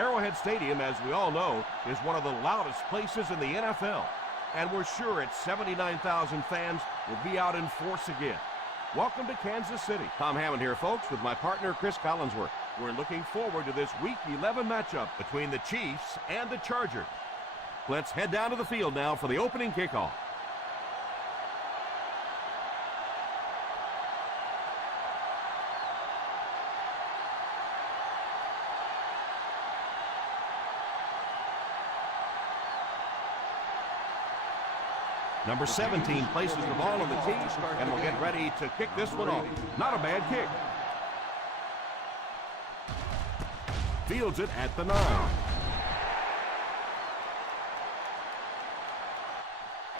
Arrowhead Stadium, as we all know, is one of the loudest places in the NFL. And we're sure its 79,000 fans will be out in force again. Welcome to Kansas City. Tom Hammond here, folks, with my partner, Chris Collinsworth. We're looking forward to this Week 11 matchup between the Chiefs and the Chargers. Let's head down to the field now for the opening kickoff. Number 17 places the ball on the tee, and we'll get ready to kick this one off. Not a bad kick. Fields it at the 9.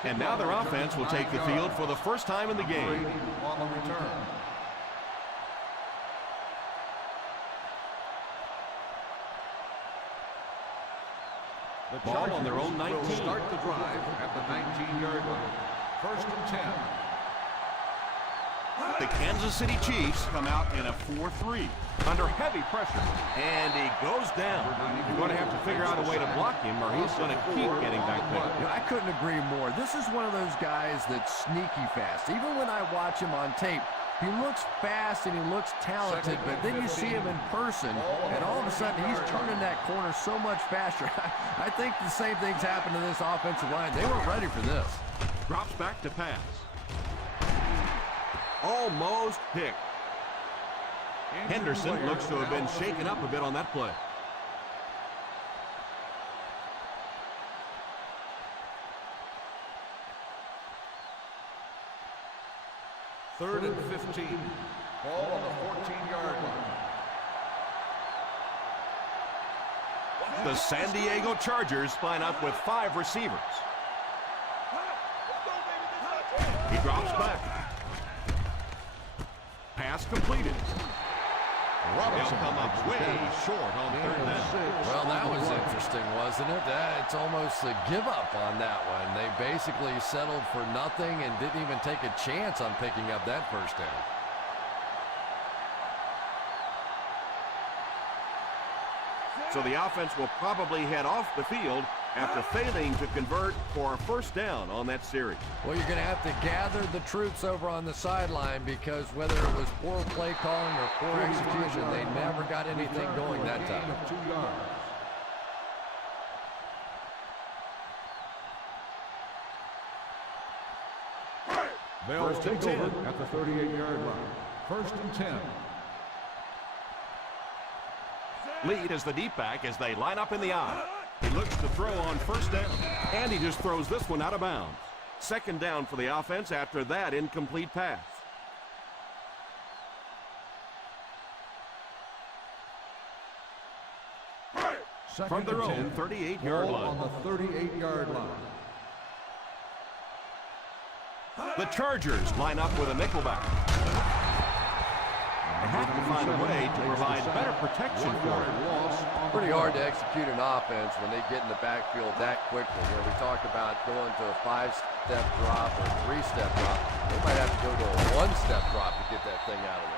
And now their offense will take the field for the first time in the game. On the return. The Ball on their own 19. Will start the drive at the 19-yard line. First and 10. The Kansas City Chiefs come out in a 4-3 under heavy pressure, and he goes down. You're going to have to figure out a way to block him, or he's going to keep getting back there. I couldn't agree more. This is one of those guys that's sneaky fast. Even when I watch him on tape, he looks fast and he looks talented, but then you see him in person, and all of a sudden he's turning that corner so much faster. I think the same thing's happened to this offensive line. They weren't ready for this. Drops back to pass. Almost picked. Henderson looks to have been shaken up a bit on that play. Third and 15. Ball on the 14-yard line. The San Diego Chargers line up with 5 receivers. He drops back. Pass completed. They'll come up way short on third down. Well, that was interesting, wasn't it? It's almost a give-up on that one. They basically settled for nothing and didn't even take a chance on picking up that first down. So the offense will probably head off the field after failing to convert for a first down on that series. Well, you're going to have to gather the troops over on the sideline, because whether it was poor play calling or poor execution, they never got anything going that time. 2 yards. They'll take over at the 38-yard line. First and 10. Lead is the deep back as they line up in the I. He looks to throw on first down, and he just throws this one out of bounds. Second down for the offense after that incomplete pass. From their own 38-yard line. On the 38-yard line. The Chargers line up with a nickelback. They have to find a way to provide better protection for him. Pretty hard to execute an offense when they get in the backfield that quickly. Where we talked about going to a 5-step drop or a 3-step drop, they might have to go to a 1-step drop to get that thing out of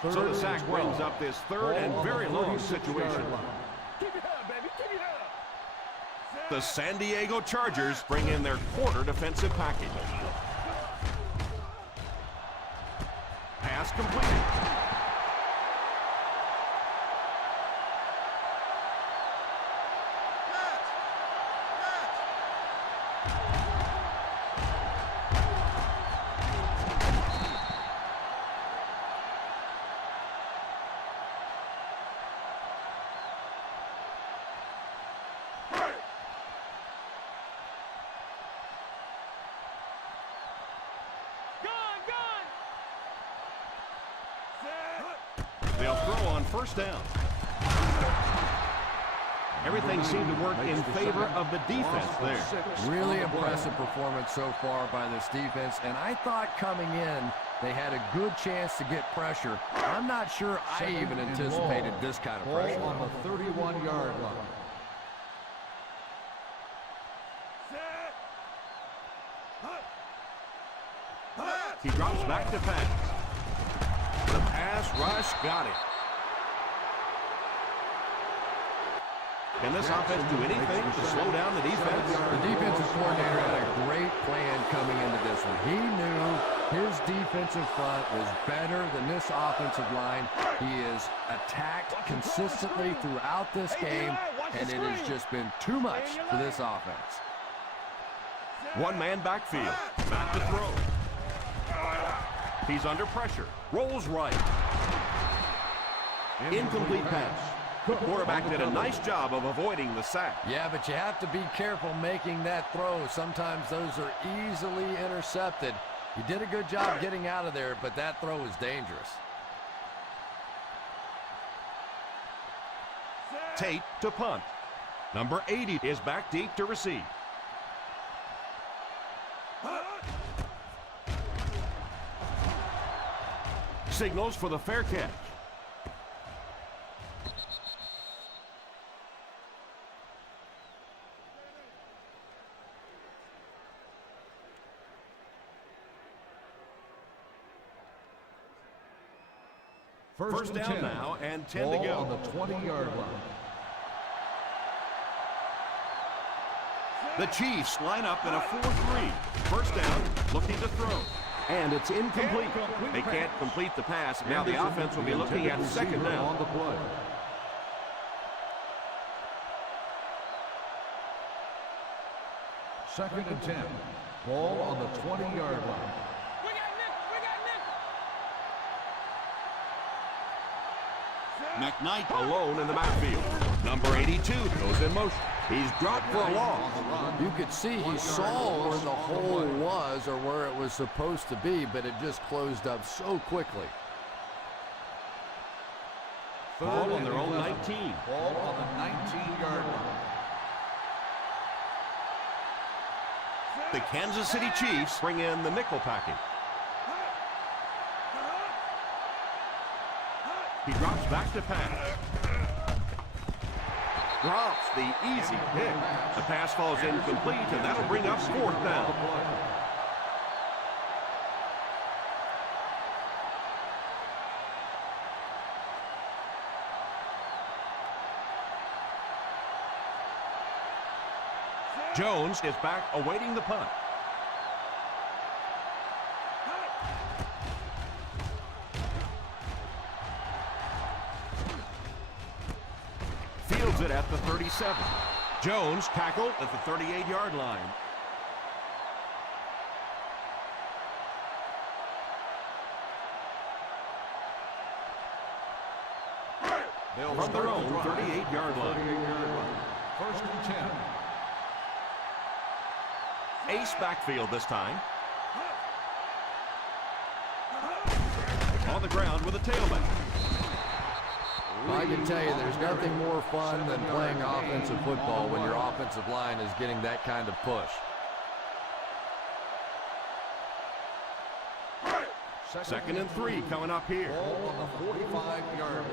there. So the sack brings up this third and very long situation. The San Diego Chargers bring in their quarter defensive package. Pass completed. They'll throw on first down. Everything seemed to work in favor of the defense there. Really impressive performance so far by this defense, and I thought coming in they had a good chance to get pressure. I'm not sure I even anticipated this kind of pressure. On the 31-yard line. He drops back to pass. The pass rush got it. Can this offense do anything to slow down the defense? The defensive coordinator had a great plan coming into this one. He knew his defensive front was better than this offensive line. He is attacked consistently throughout this game, and it has just been too much for this offense. One-man backfield. Back to throw. He's under pressure. Rolls right. Incomplete pass. The quarterback did a nice job of avoiding the sack. Yeah, but you have to be careful making that throw. Sometimes those are easily intercepted. He did a good job getting out of there, but that throw is dangerous. Tate to punt. Number 80 is back deep to receive. Signals for the fair catch. First down now and 10 to go. On the 20-yard line. The Chiefs line up in a 4-3. First down, looking to throw. And it's incomplete. They can't complete the pass. Now the offense will be looking at second down. On the play. Second and 10. Ball on the 20-yard line. McKnight alone in the backfield. Number 82 goes in motion. He's dropped for a loss. You could see he saw where the hole was or where it was supposed to be, but it just closed up so quickly. Ball on their own 19. Ball on the 19-yard line. The Kansas City Chiefs bring in the nickel package. He drops back to pass. Drops the easy pick. The pass falls incomplete, and that'll bring up fourth down. Jones is back awaiting the punt. Fields it at the 37. Jones tackled at the 38-yard line. From their own 38-yard line. First and 10. Ace backfield this time. On the ground with a tailback. I can tell you there's nothing more fun than playing offensive football when your offensive line is getting that kind of push. Second and 3 coming up here. Ball on the 45-yard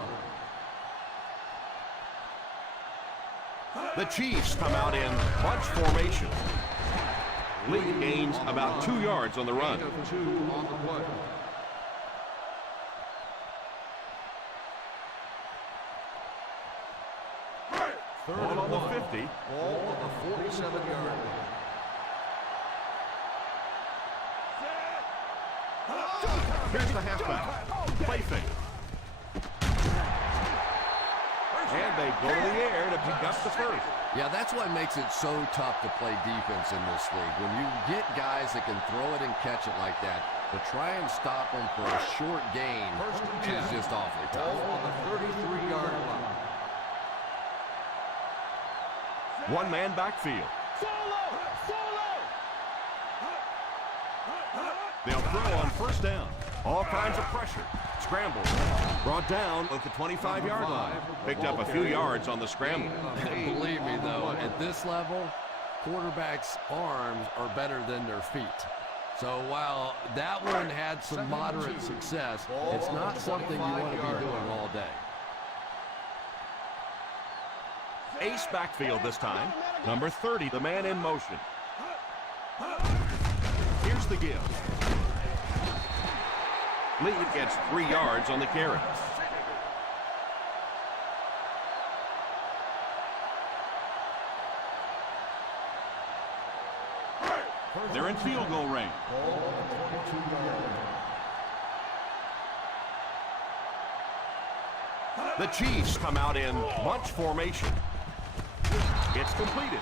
line. The Chiefs come out in bunch formation. Lee gains about 2 yards on the run. 2 on the play. Ball on the 50. Ball on the 47-yard line. Here's the halfback. Play fake. And they go to the air to pick up the first. Yeah, that's what makes it so tough to play defense in this league. When you get guys that can throw it and catch it like that, to try and stop them for a short gain is just awfully tough. Ball on the 33-yard line. One-man backfield. They'll throw on first down. All kinds of pressure. Scramble. Brought down at the 25-yard line. Picked up a few yards on the scramble. Believe me, though, at this level, quarterbacks' arms are better than their feet. So while that one had some moderate success, it's not something you want to be doing all day. Ace backfield this time. Number 30, the man in motion. Here's the give. Lee gets 3 yards on the carry. They're in field goal range. The Chiefs come out in bunch formation. It's completed.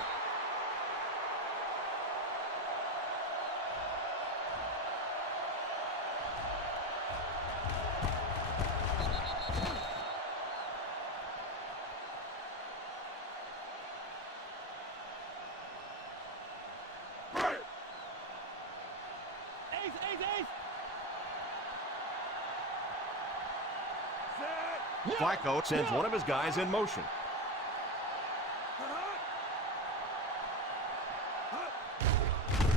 Flacco sends one of his guys in motion.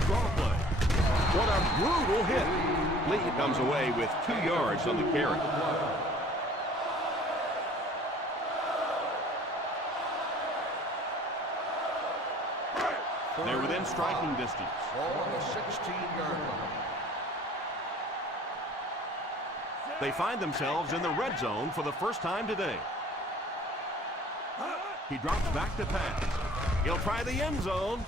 Draw play. What a brutal hit. Lee comes away with 2 yards on the carry. They're within striking distance. Ball on the 16-yard line. They find themselves in the red zone for the first time today. He drops back to pass. He'll try the end zone.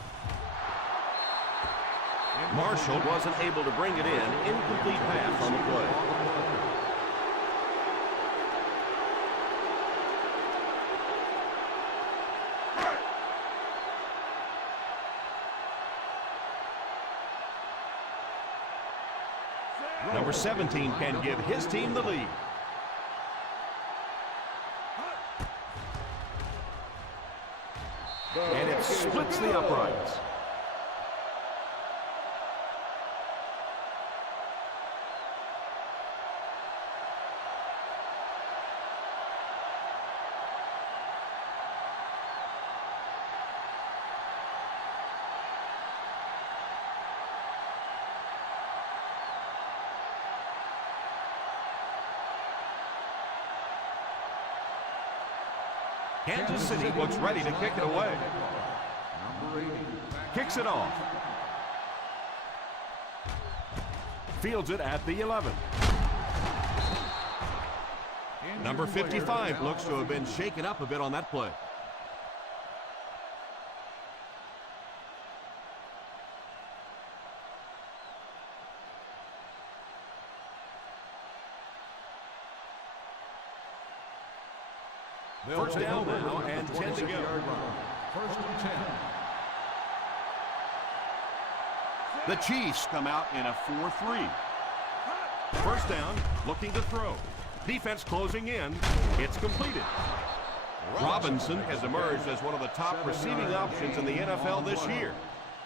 Marshall wasn't able to bring it in. Incomplete pass on the play. Number 17 can give his team the lead. And it splits the uprights. Kansas City looks ready to kick it away. Kicks it off. Fields it at the 11. Number 55 looks to have been shaken up a bit on that play. First down now and 10 to go. First and 10. The Chiefs come out in a 4-3. First down, looking to throw. Defense closing in. It's completed. Robinson has emerged as one of the top receiving options in the NFL this year.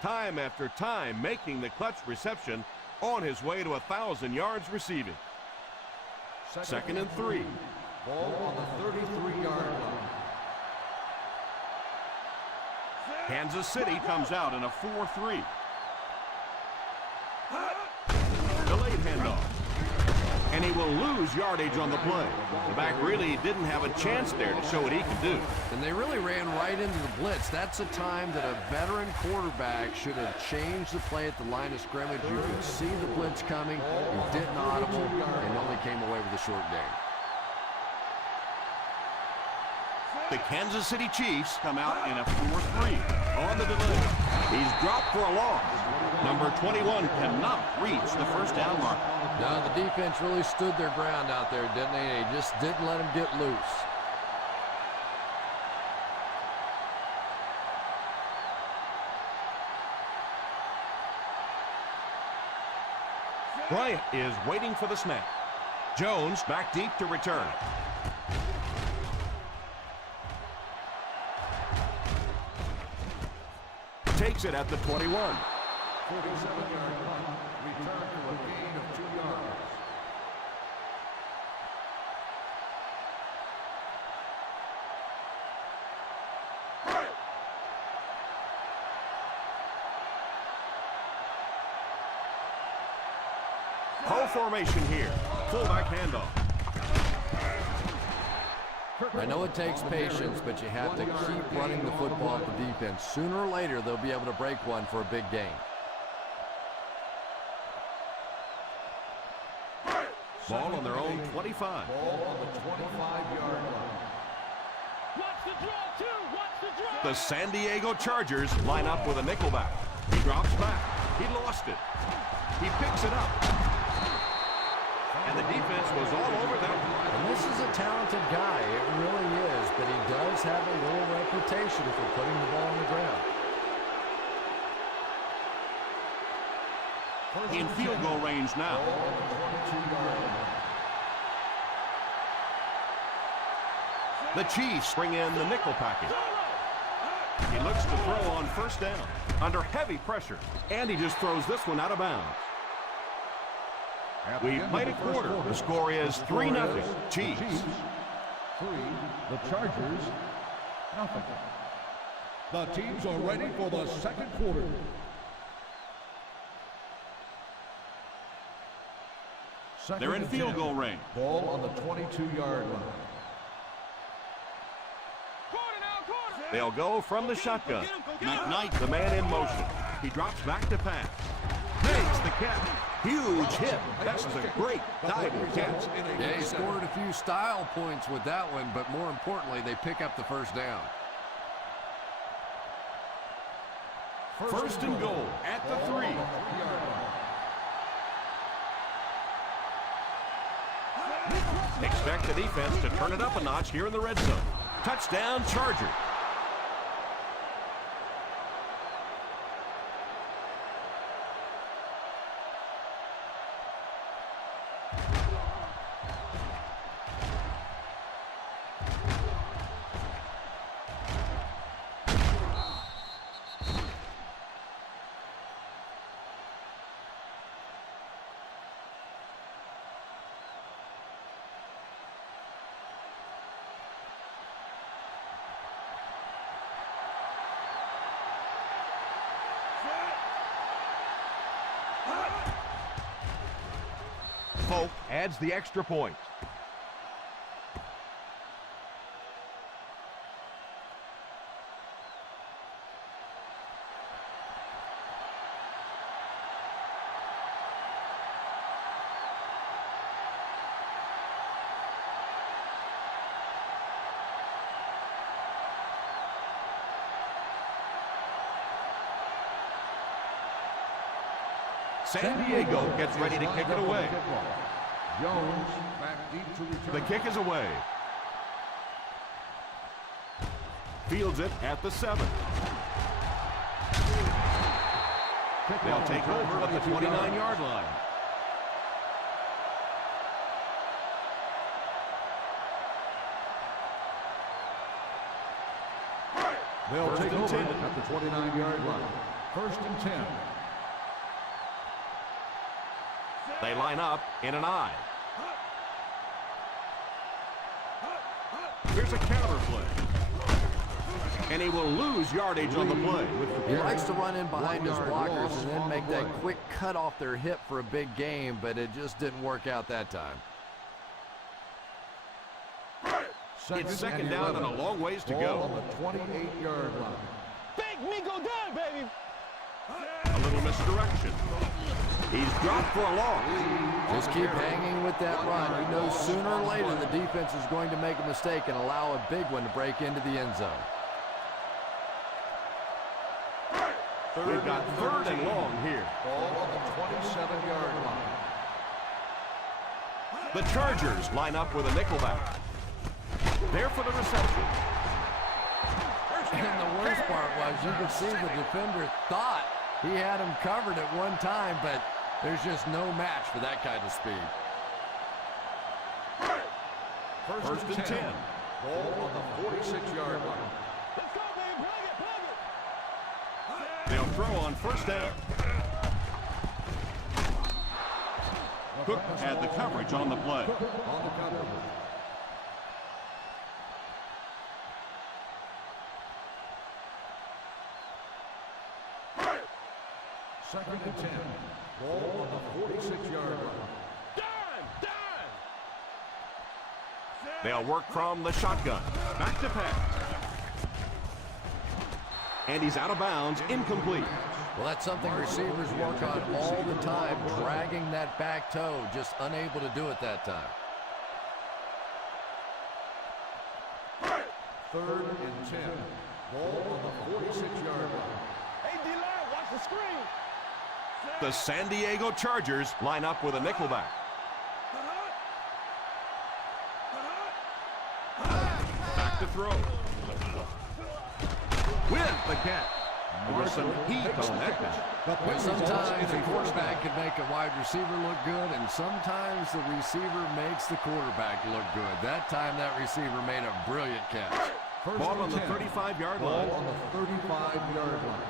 Time after time making the clutch reception on his way to 1,000 yards receiving. Second and 3. Ball on the 33-yard line. Kansas City comes out in a 4-3. Delayed handoff. And he will lose yardage on the play. The back really didn't have a chance there to show what he could do. And they really ran right into the blitz. That's a time that a veteran quarterback should have changed the play at the line of scrimmage. You could see the blitz coming. He didn't audible and only came away with a short gain. The Kansas City Chiefs come out in a 4-3 on the delay. He's dropped for a loss. Number 21 cannot reach the first down mark. No, the defense really stood their ground out there, didn't they? They just didn't let him get loose. Bryant is waiting for the snap. Jones back deep to return. Takes it at the 21. 47-yard punt. Return to a gain of 2 yards. Whole formation here. Fullback handoff. I know it takes patience, but you have to keep running the football at the defense. Sooner or later, they'll be able to break one for a big gain. Ball on their own 25. Ball on the 25-yard line. The San Diego Chargers line up with a nickelback. He drops back. He lost it. He picks it up. And the defense was all over them. And this is a talented guy. It really is. But he does have a little reputation for putting the ball on the ground. In field goal range now. The Chiefs bring in the nickel package. He looks to throw on first down under heavy pressure, and he just throws this one out of bounds. We played a quarter. The score is 3-0 Chiefs. 3, the Chargers, nothing. The teams are ready for the second quarter. They're in field goal range. Ball on the 22-yard line. They'll go from the shotgun. McKnight. The man in motion. He drops back to pass. Makes the catch. Huge hit. That was a great diving catch. Yeah, he scored a few style points with that one, but more importantly, they pick up the first down. First and goal at the 3. Expect the defense to turn it up a notch here in the red zone. Touchdown, Chargers. Folk adds the extra point. San Diego gets ready to kick it away. Jones back deep to return. The kick is away. Fields it at the 7. They'll take over at the 29-yard line. They'll take over at the 29-yard line. First and 10. They line up in an I. Here's a counter play. And he will lose yardage on the play. He likes to run in behind his blockers and then make that quick cut off their hip for a big gain, but it just didn't work out that time. It's second down and a long ways to go. On the 28-yard line. Make me go down, baby. A little misdirection. He's dropped for a loss. Just keep hanging with that run. You know sooner or later the defense is going to make a mistake and allow a big one to break into the end zone. We've got third and long here. Ball on the 27-yard line. The Chargers line up with a nickelback. There for the reception. And the worst part was you could see the defender thought he had him covered at one time, but there's just no match for that kind of speed. First and 10. Ball on the 46-yard line. Let's go, baby. Plug it. They'll throw on first down. Cook had the coverage on the play. On the cover. Second and 10. Ball on the 46-yard line. They'll work from the shotgun. Back to pass. And he's out of bounds, incomplete. Well, that's something receivers work on all the time, dragging that back toe, just unable to do it that time. 3rd and 10. Ball on the 46-yard line. Hey, D-line, watch the screen. The San Diego Chargers line up with a nickelback. Back to throw. With the catch. There was some heat on that catch. Well, sometimes the quarterback can make a wide receiver look good, and sometimes the receiver makes the quarterback look good. That time, that receiver made a brilliant catch. Ball on the 35-yard line. Ball on the 35-yard line.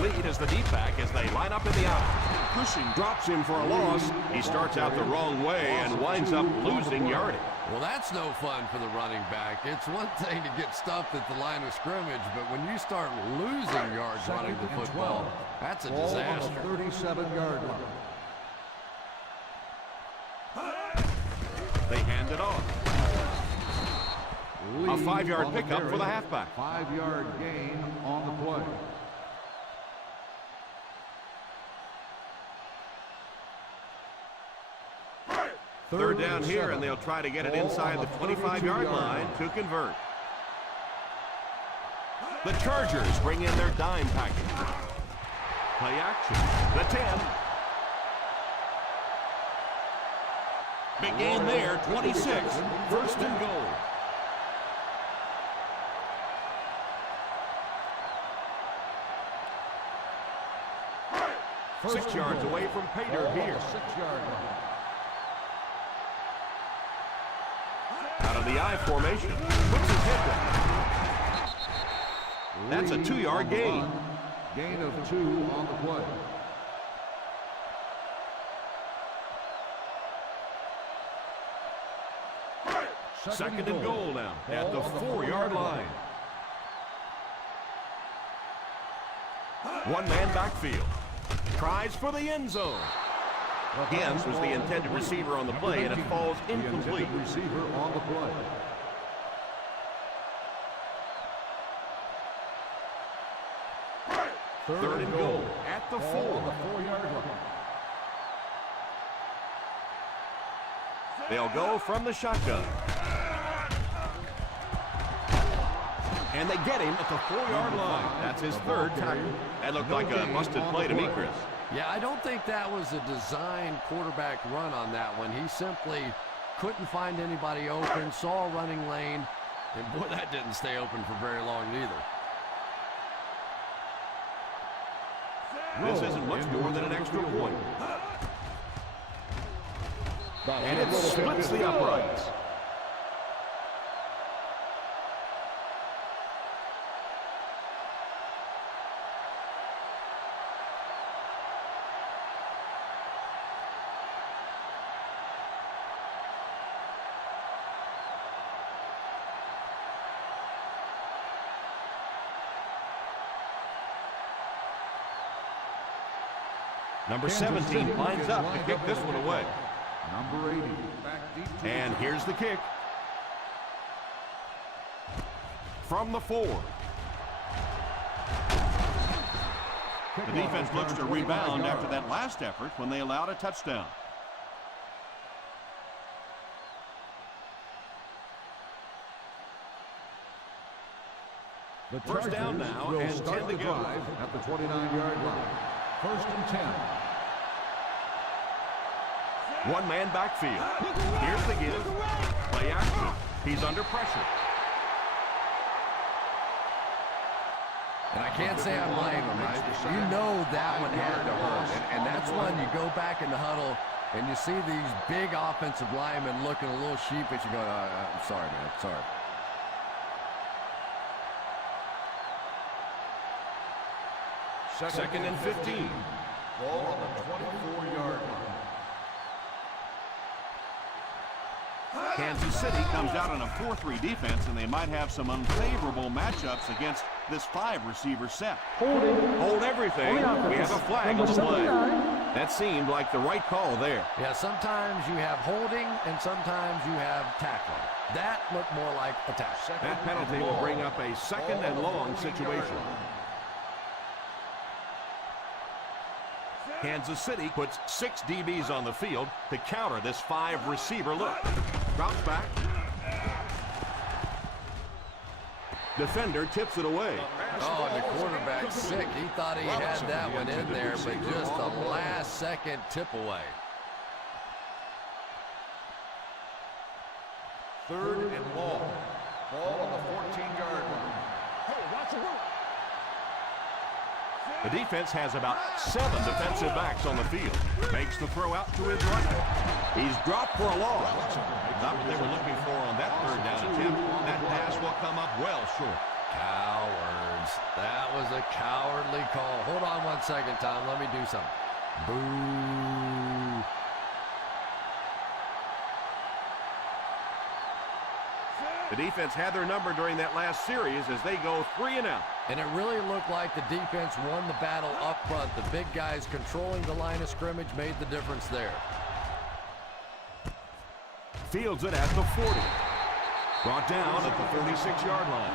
Lead is the deep back as they line up in the eye. Pushing drops him for a loss. He starts out the wrong way and winds up losing yardage. Well, that's no fun for the running back. It's one thing to get stuffed at the line of scrimmage, but when you start losing yards running the football, that's a disaster. Ball on the 37-yard line. They hand it off. A 5-yard pickup for the halfback. 5-yard gain on the play. Third down here, and they'll try to get it inside the 25-yard line to convert. The Chargers bring in their dime package. Play action. The 10. Big gain there, 26. 1st and goal. Six yards away from Pater here. 6-yard line. Out of the I formation. Puts his hit down. That's a 2-yard gain. Gain of 2 on the play. Second and goal now at the 4-yard line. One-man backfield. Tries for the end zone. Again, was the intended receiver on the play, and it falls incomplete. Receiver on the play. Third and goal at the 4. 4-yard line. They'll go from the shotgun. And they get him at the 4-yard line. That's his 3rd tackle. That looked like a busted play to me, Chris. Yeah, I don't think that was a designed quarterback run on that one. He simply couldn't find anybody open, saw a running lane, and boy, that didn't stay open for very long neither. This isn't much more than an extra point. And it splits the uprights. Number 17 lines up to kick this one away. Number 80. Back deep. And here's the kick. From the 4. The defense looks to rebound after that last effort when they allowed a touchdown. The First down now, will and start 10 to the go. drive at the 29-yard line. 1st and 10. One-man backfield. Here's the give. Play action. He's under pressure. And I can't say I blame him. You know that one had to hurt. And that's when you go back in the huddle and you see these big offensive linemen looking a little sheepish and going, I'm sorry, man, sorry. Second and 15. Ball on the 24-yard line. Kansas City Comes out in a 4-3 defense, and they might have some unfavorable matchups against this 5-receiver set. hold everything. We have a flag on the play. That seemed like the right call there. Yeah, sometimes you have holding and sometimes you have tackling. That looked more like a tackle. That penalty will bring up a second and long situation. Kansas City puts 6 DBs on the field to counter this 5-receiver look. Drops back. Defender tips it away. Oh, and the quarterback's sick. He thought he had that one in there, but just the last-second tip away. 3rd and long. Ball on the 14-yard line. Hey, watch the route. The defense has about 7 defensive backs on the field. Makes the throw out to his right. He's dropped for a loss. Not what they were looking for on that 3rd down attempt. That pass will come up well short. Cowards. That was a cowardly call. Hold on 1 second, Tom. Let me do something. Boo. The defense had their number during that last series as they go 3 and out. And it really looked like the defense won the battle up front. The big guys controlling the line of scrimmage made the difference there. Fields it at the 40. Brought down at the 46-yard line.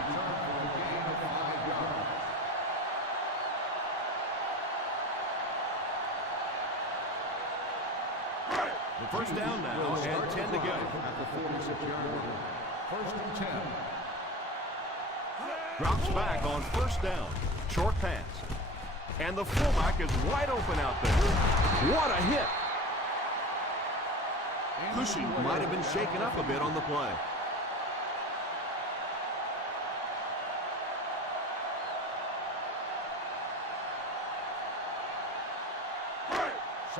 First down now and 10 to go. At the 46-yard line. 1st and 10. Drops back on 1st down. Short pass. And the fullback is wide open out there. What a hit. Cushing might have been shaken up a bit on the play.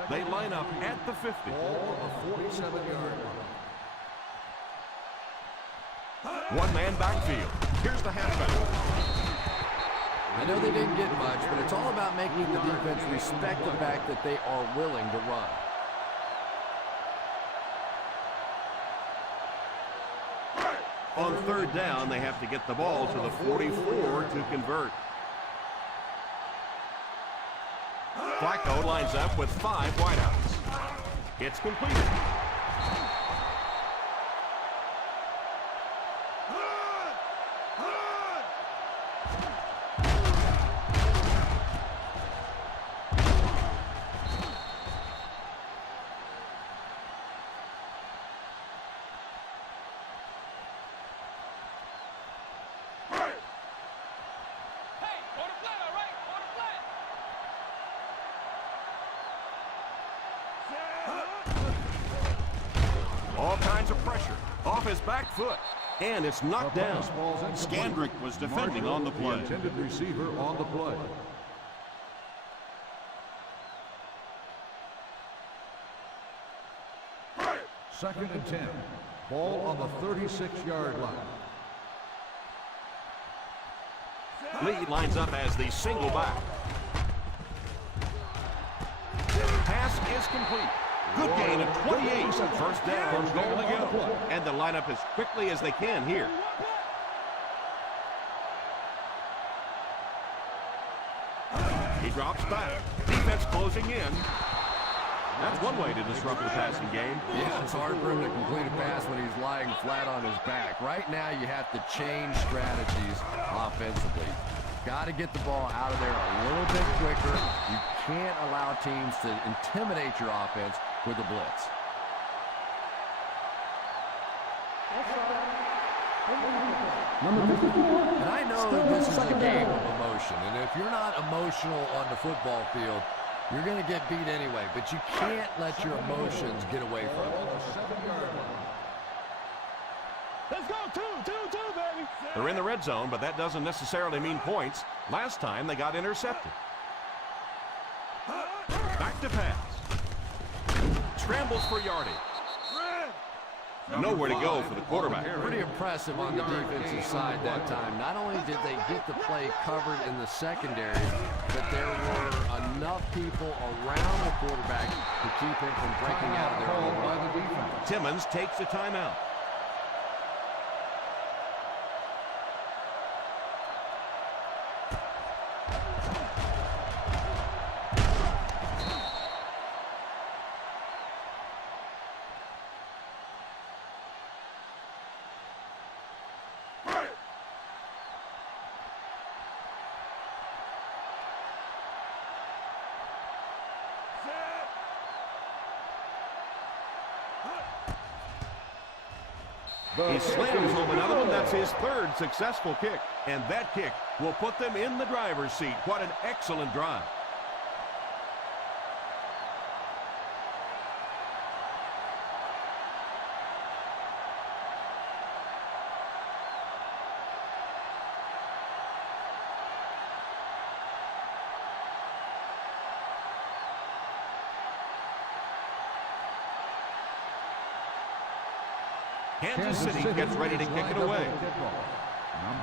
They line up at the 50. Ball on the 47-yard line. 1-man backfield. Here's the halfback. I know they didn't get much, but it's all about making the defense respect the fact that they are willing to run. On 3rd down, they have to get the ball to the 44 to convert. Flacco lines up with 5 wideouts. It's completed. All kinds of pressure off his back foot, and it's knocked down. Scandrick was defending on the play. The intended receiver on the play. Second and 10. Ball on the 36-yard line. Lee lines up as the single back. Pass is complete. Good gain of 28. First down, goal to go. And they line up as quickly as they can here. He drops back. Defense closing in. That's one way to disrupt the passing game. Yeah, it's hard for him to complete a pass when he's lying flat on his back. Right now, you have to change strategies offensively. Got to get the ball out of there a little bit quicker. You can't allow teams to intimidate your offense with a blitz. And I know this is a game of emotion, and if you're not emotional on the football field, you're going to get beat anyway, but you can't let your emotions get away from you. Let's go, two, baby. They're in the red zone, but that doesn't necessarily mean points. Last time, they got intercepted. Back to pass. Scrambles for yardage. Nowhere to go for the quarterback. Pretty impressive on the defensive side that time. Not only did they get the play covered in the secondary, but there were enough people around the quarterback to keep him from breaking out of their own run. Timmons takes a timeout. He slams home another one. That's his third successful kick. And that kick will put them in the driver's seat. What an excellent drive. Kansas City gets ready to kick it away.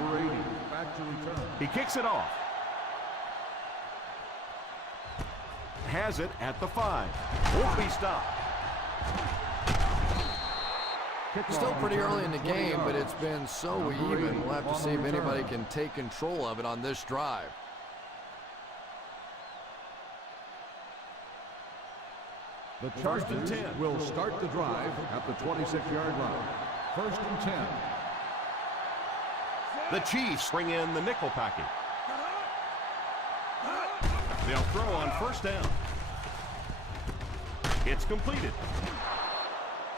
Number 80, back to return. He kicks it off. Has it at the 5. Won't be stopped. Still pretty early in the game, but it's been so even. We'll have to see if anybody can take control of it on this drive. The Chargers will start the drive at the 26-yard line. 1st and 10. The Chiefs bring in the nickel package. They'll throw on 1st down. It's completed.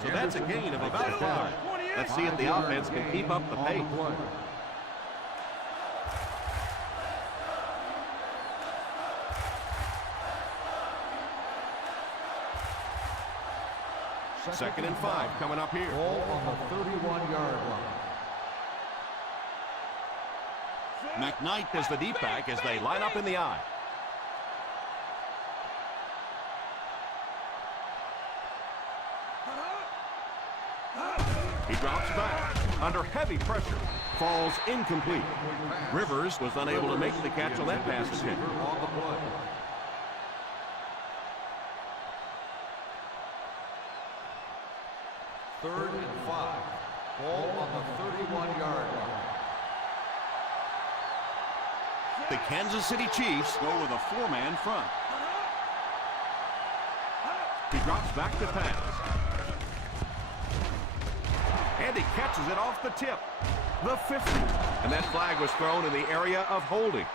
So that's a gain of about 5. Let's see if the offense can keep up the pace. Second and 5 coming up here. Ball on the 31-yard line. McKnight is the deep back as they line up in the I. He drops back under heavy pressure. Falls incomplete. Rivers was unable to make the catch on that pass attempt. On the play. Third and 5. Ball on the 31-yard line. The Kansas City Chiefs Go with a 4-man front. He drops back to pass. And he catches it off the tip. The 50. And that flag was thrown in the area of holding.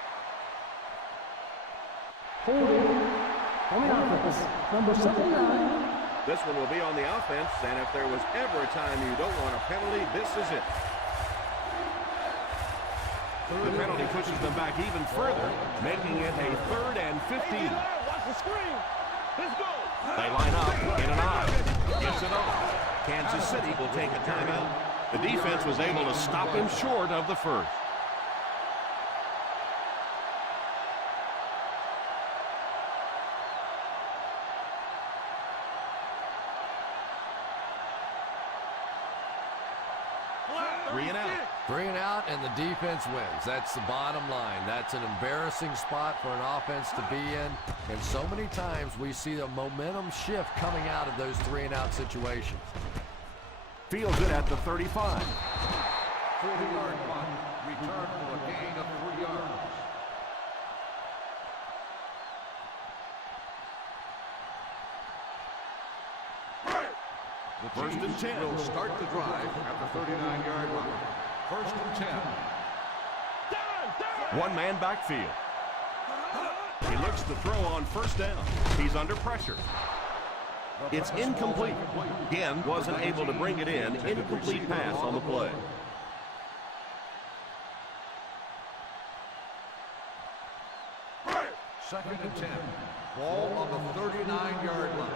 Holding. On the offense. Number 79. This one will be on the offense, and if there was ever a time you don't want a penalty, this is it. The penalty pushes them back even further, making it a 3rd and 15. Watch the screen. Let's go. They line up in an I. Gets it off. Kansas City will take a timeout. The defense was able to stop him short of the first. Three and out, and the defense wins. That's the bottom line. That's an embarrassing spot for an offense to be in. And so many times we see the momentum shift coming out of those 3-and-out situations. Fields it at the 35. 40-yard punt. Return for a gain of 3 yards. The 1st and 10. will start the drive at the 39-yard line. 1st and 10. One-man backfield. He looks to throw on 1st down. He's under pressure. It's incomplete. Again, wasn't able to bring it in. Incomplete pass on the play. Second and 10. Ball on the 39-yard line.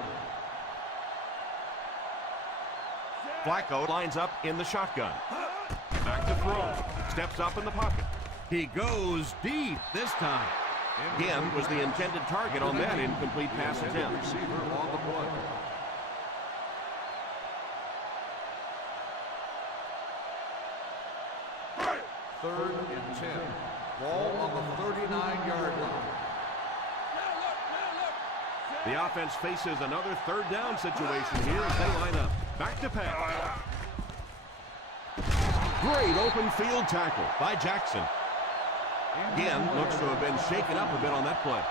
Flacco lines up in the shotgun. Back to throw. Steps up in the pocket. He goes deep this time. Again was the intended target on that incomplete pass attempt. Receiver on the play. Third and 10. Ball on the 39-yard line. The offense faces another 3rd down situation here as they line up. Back to pass. Great open field tackle by Jackson. Again, looks to have been shaken up a bit on that play.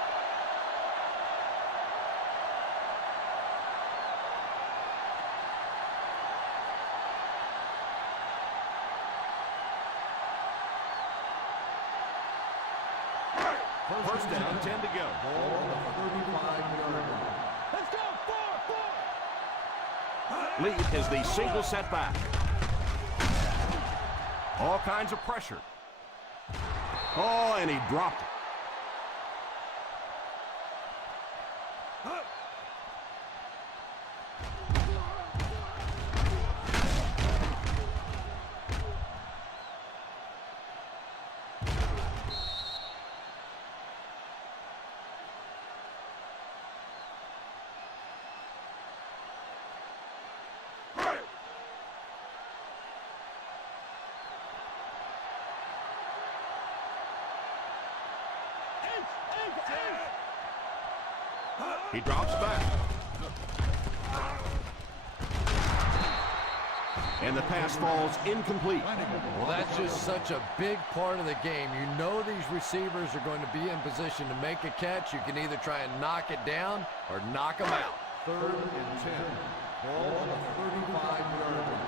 First down, 10 to go. Ball on the 35-yard line. Let's go. 4. Lee is the single setback. All kinds of pressure. Oh, and he dropped it. He drops back. And the pass falls incomplete. Well, that's just such a big part of the game. You know these receivers are going to be in position to make a catch. You can either try and knock it down or knock them out. 3rd and 10. Ball on the 35-yard line.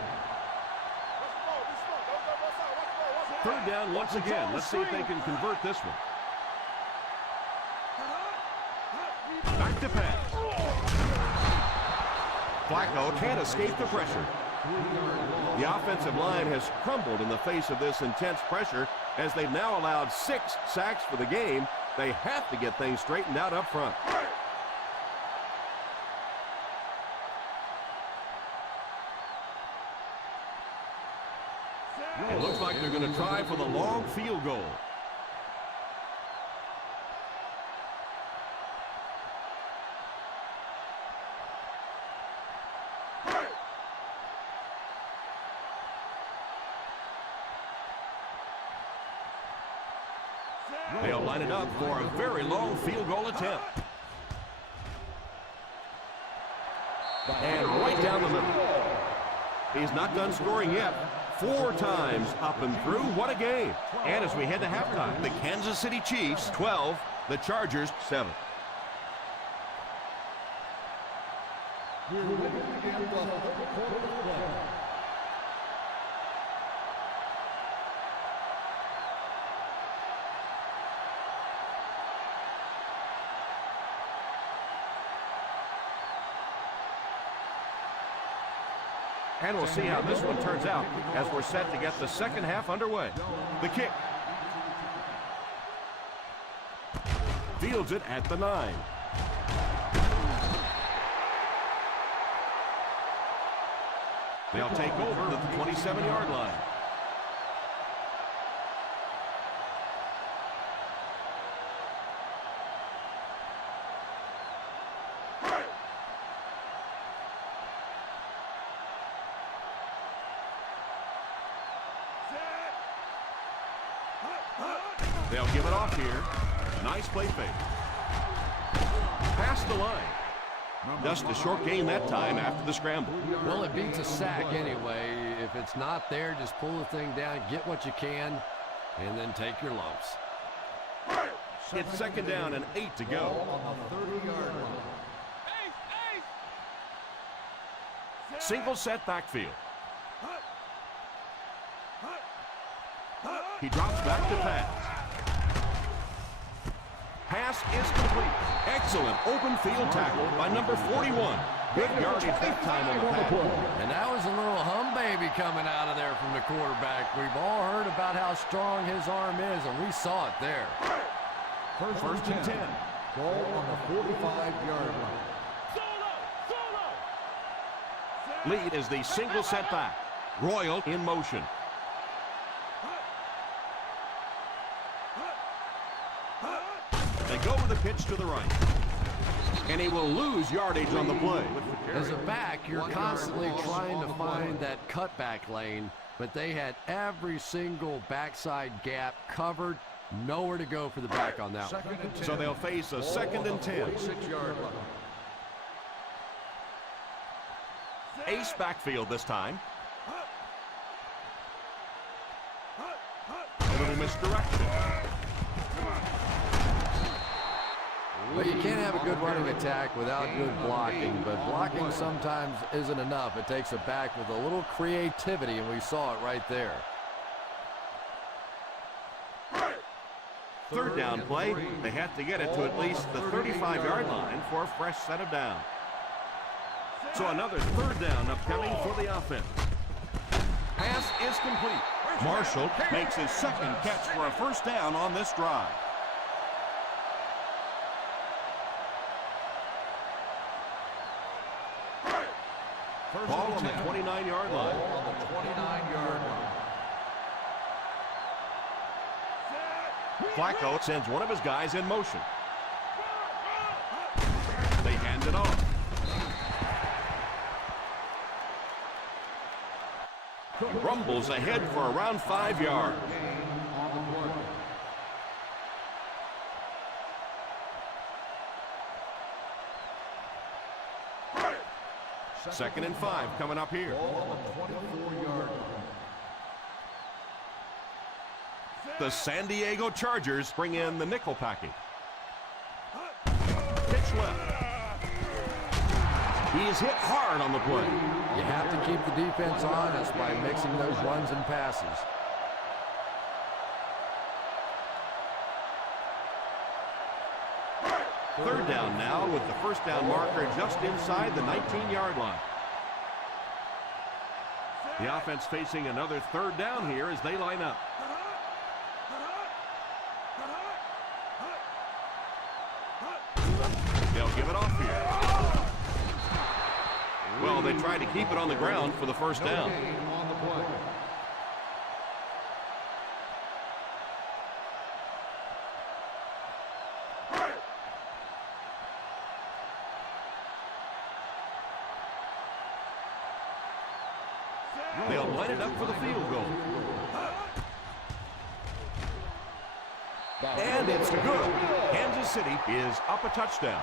Third down once again. Let's see if they can convert this one. Back to pass. Flacco can't escape the pressure. The offensive line has crumbled in the face of this intense pressure as they've now allowed 6 sacks for the game. They have to get things straightened out up front. It looks like they're going to try for the long field goal. They'll line it up for a very long field goal attempt. And right down the middle. He's not done scoring yet. 4 times up and through. What a game. And as we head to halftime, the Kansas City Chiefs 12, the Chargers 7. We're ready to begin the third quarter of play. And we'll see how this one turns out as we're set to get the second half underway. The kick. Fields it at the 9. They'll take over at the 27-yard line. They'll give it off here. Nice play fake. Past the line. Just a short gain that time after the scramble. Well, it beats a sack anyway. If it's not there, just pull the thing down, get what you can, and then take your lumps. It's second down and 8 to go. On the 30-yard line. Single set backfield. He drops back to pass. Pass is complete. Excellent open field tackle by number 41. Big yardage that time on the pass. And that was a little hum baby coming out of there from the quarterback. We've all heard about how strong his arm is, and we saw it there. First and 10. Ball on the 45-yard line. Lead is the single setback. Royal in motion. They go with the pitch to the right. And he will lose yardage on the play. As a back, you're constantly trying to find that cutback lane, but they had every single backside gap covered. Nowhere to go for the back on that one. So they'll face a second and 10. 46-yard line. Ace backfield this time. A little misdirection. Well, you can't have a good running attack without good blocking, but blocking sometimes isn't enough. It takes a back with a little creativity, and we saw it right there. Third down play. They have to get it to at least the 35-yard line for a fresh set of down. So another third down upcoming for the offense. Pass is complete. Marshall makes his second catch for a first down on this drive. Ball on the 29-yard line. On the 29-yard line. Flacco sends one of his guys in motion. They hand it off. Rumbles ahead for around 5 yards. Second and 5 coming up here. The San Diego Chargers bring in the nickel package. Pitch left. He is hit hard on the play. You have to keep the defense honest by mixing those runs and passes. Third down now with the first down marker just inside the 19-yard line. The offense facing another third down here as they line up. They'll give it off here. Well, they tried to keep it on the ground for the first down. They'll line it up for the field goal. And it's good. Kansas City is up a touchdown.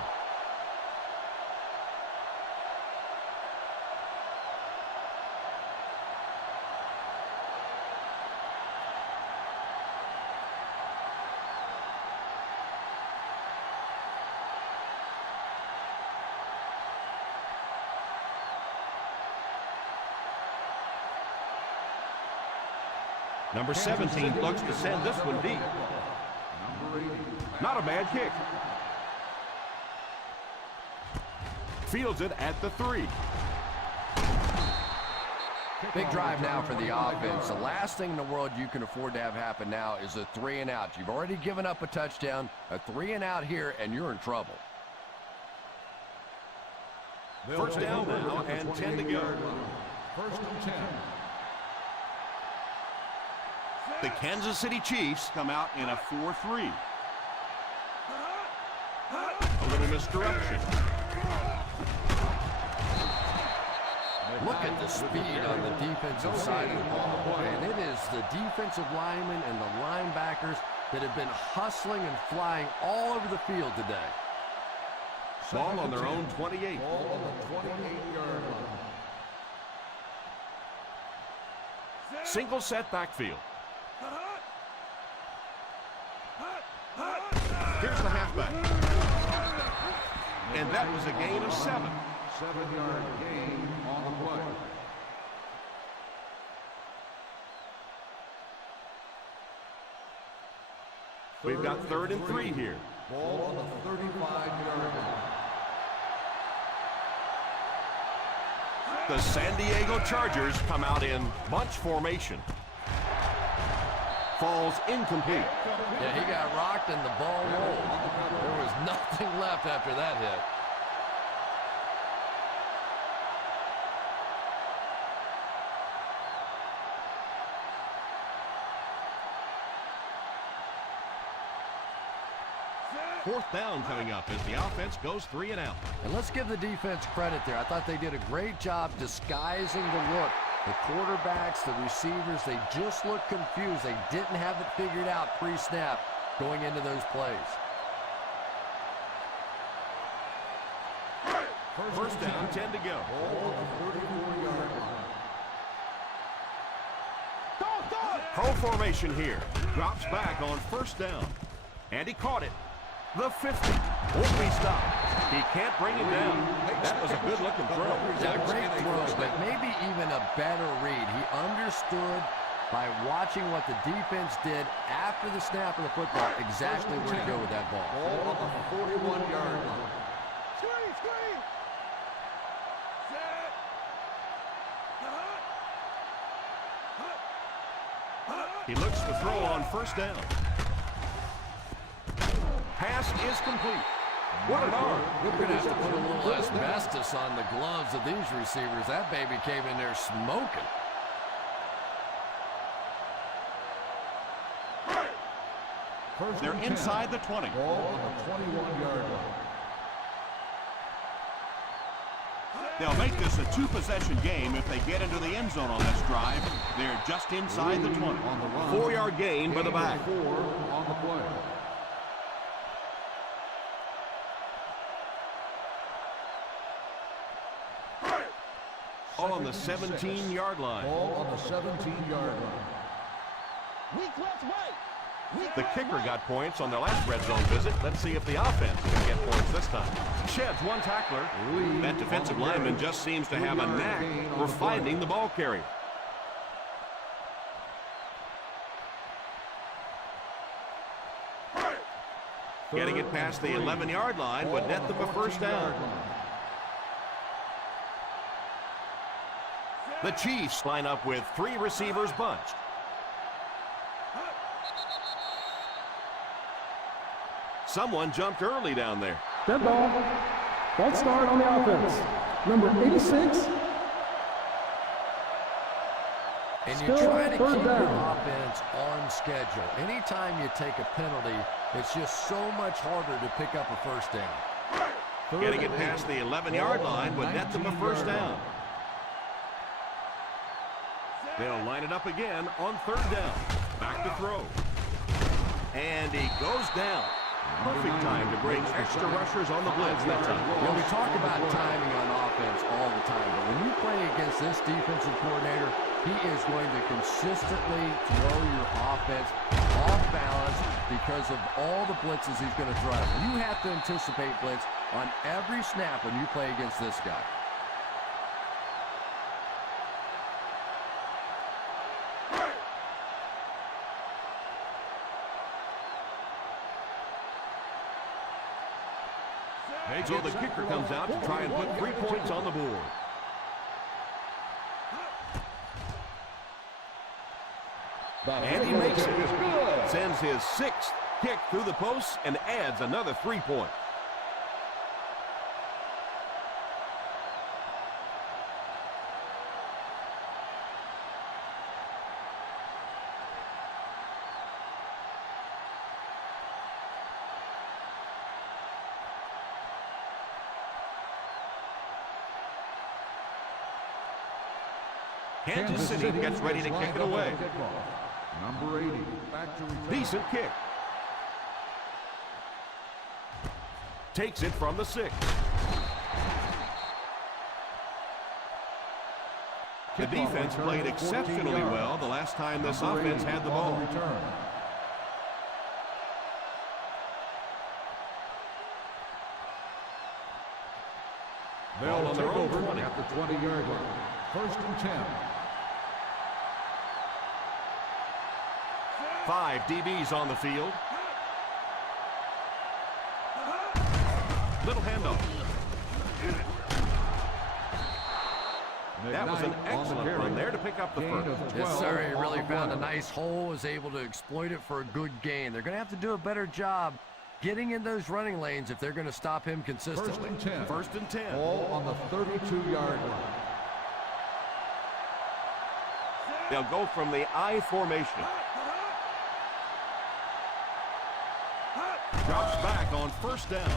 Number 17 looks to send this one deep. Not a bad kick. Fields it at the 3. Big drive now for the offense. The last thing in the world you can afford to have happen now is a 3 and out. You've already given up a touchdown, a 3 and out here, and you're in trouble. First down now and 10 to go. First and 10. The Kansas City Chiefs come out in a 4-3. A little misdirection. Look at the speed on the defensive side of the ball. And it is the defensive linemen and the linebackers that have been hustling and flying all over the field today. Ball on their own 28. Ball on the 28-yard line. Single set backfield. Here's the halfback. And that was a gain of 7. 7-yard gain on the play. We've got 3rd and 3 here. Ball on the 35-yard line. The San Diego Chargers come out in bunch formation. Falls incomplete. Yeah, he got rocked and the ball rolled. There was nothing left after that hit. Fourth down coming up as the offense goes 3 and out. And let's give the defense credit there. I thought they did a great job disguising the look. The quarterbacks, the receivers, they just looked confused. They didn't have it figured out pre-snap going into those plays. First down, 10 to go. Ball on the 34-yard line. Pro formation here. Drops back on first down. And he caught it. The 50. Won't be stopped. He can't bring it down. That was a good-looking throw. Yeah, great throw, but maybe even a better read. He understood by watching what the defense did after the snap of the football exactly where to go with that ball. Ball on the 41-yard line. He looks to throw on first down. Pass is complete. What an arm. We're going to have to put a little asbestos on the gloves of these receivers. That baby came in there smoking. They're inside the 20. Ball on the 21-yard line. They'll make this a two-possession game if they get into the end zone on this drive. They're just inside the 20. On the run. 4-yard gain by the back. 4 on the play. All on the 17-yard line. Ball on the 17-yard line. The kicker got points on their last red zone visit. Let's see if the offense can get points this time. Sheds one tackler. That defensive lineman just seems to have a knack for finding the ball carrier. Getting it past the 11-yard line would net them a first down. The Chiefs line up with 3 receivers bunched. Someone jumped early down there. Dead ball. False start on the offense. Number 86. And you try to keep your offense on schedule. Anytime you take a penalty, it's just so much harder to pick up a first down. Getting it past the 11-yard line would net them a first down. They'll line it up again on third down. Back to throw. And he goes down. Perfect time to bring extra rushers on the blitz that time. You know, we talk about timing on offense all the time, but when you play against this defensive coordinator, he is going to consistently throw your offense off balance because of all the blitzes he's going to throw. You have to anticipate blitz on every snap when you play against this guy. So the kicker comes out to try and put 3 points on the board. And he makes it. Sends his 6th kick through the posts and adds another 3 points. Kansas City gets ready to kick it away. Number 80. Back to return. Decent kick. Takes it from the 6. The defense played exceptionally well the last time this offense had the ball. They'll take over at the 20-yard line. First and 10. 5 DBs on the field. Little handoff. That was an excellent run there to pick up the first. Yes, sir. He really found a nice hole, was able to exploit it for a good gain. They're going to have to do a better job getting in those running lanes if they're going to stop him consistently. First and 10. Ball on the 32-yard line. They'll go from the I formation. Drops back on first down.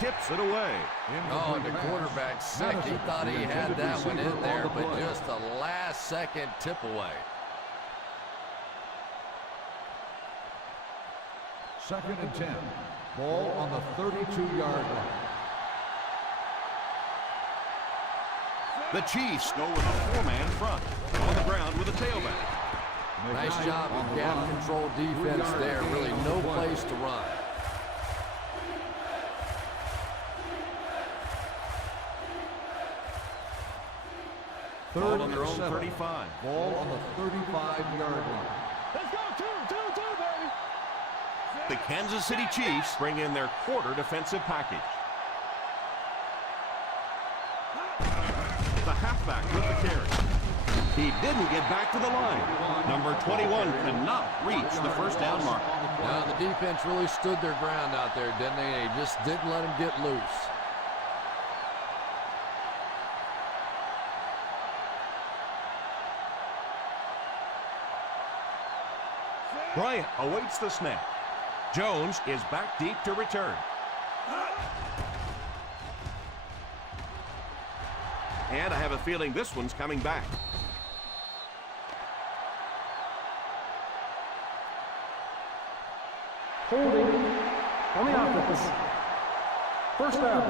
Tips it away. Oh, and the quarterback's sick. He thought he had that one in there, but just a last-second tip away. Second and 10. Ball on the 32-yard line. The Chiefs go with a 4-man front. On the ground with a tailback. Nice job of gap control defense there. Really no place to run. Ball on their own 35. Ball on the 35-yard line. Let's go, two, baby. The Kansas City Chiefs bring in their quarter defensive package. The halfback with the carry. He didn't get back to the line. Number 21 cannot reach the first down mark. Now the defense really stood their ground out there, didn't they? They just didn't let him get loose. Bryant awaits the snap. Jones is back deep to return. And I have a feeling this one's coming back. Holding on the offense. First down.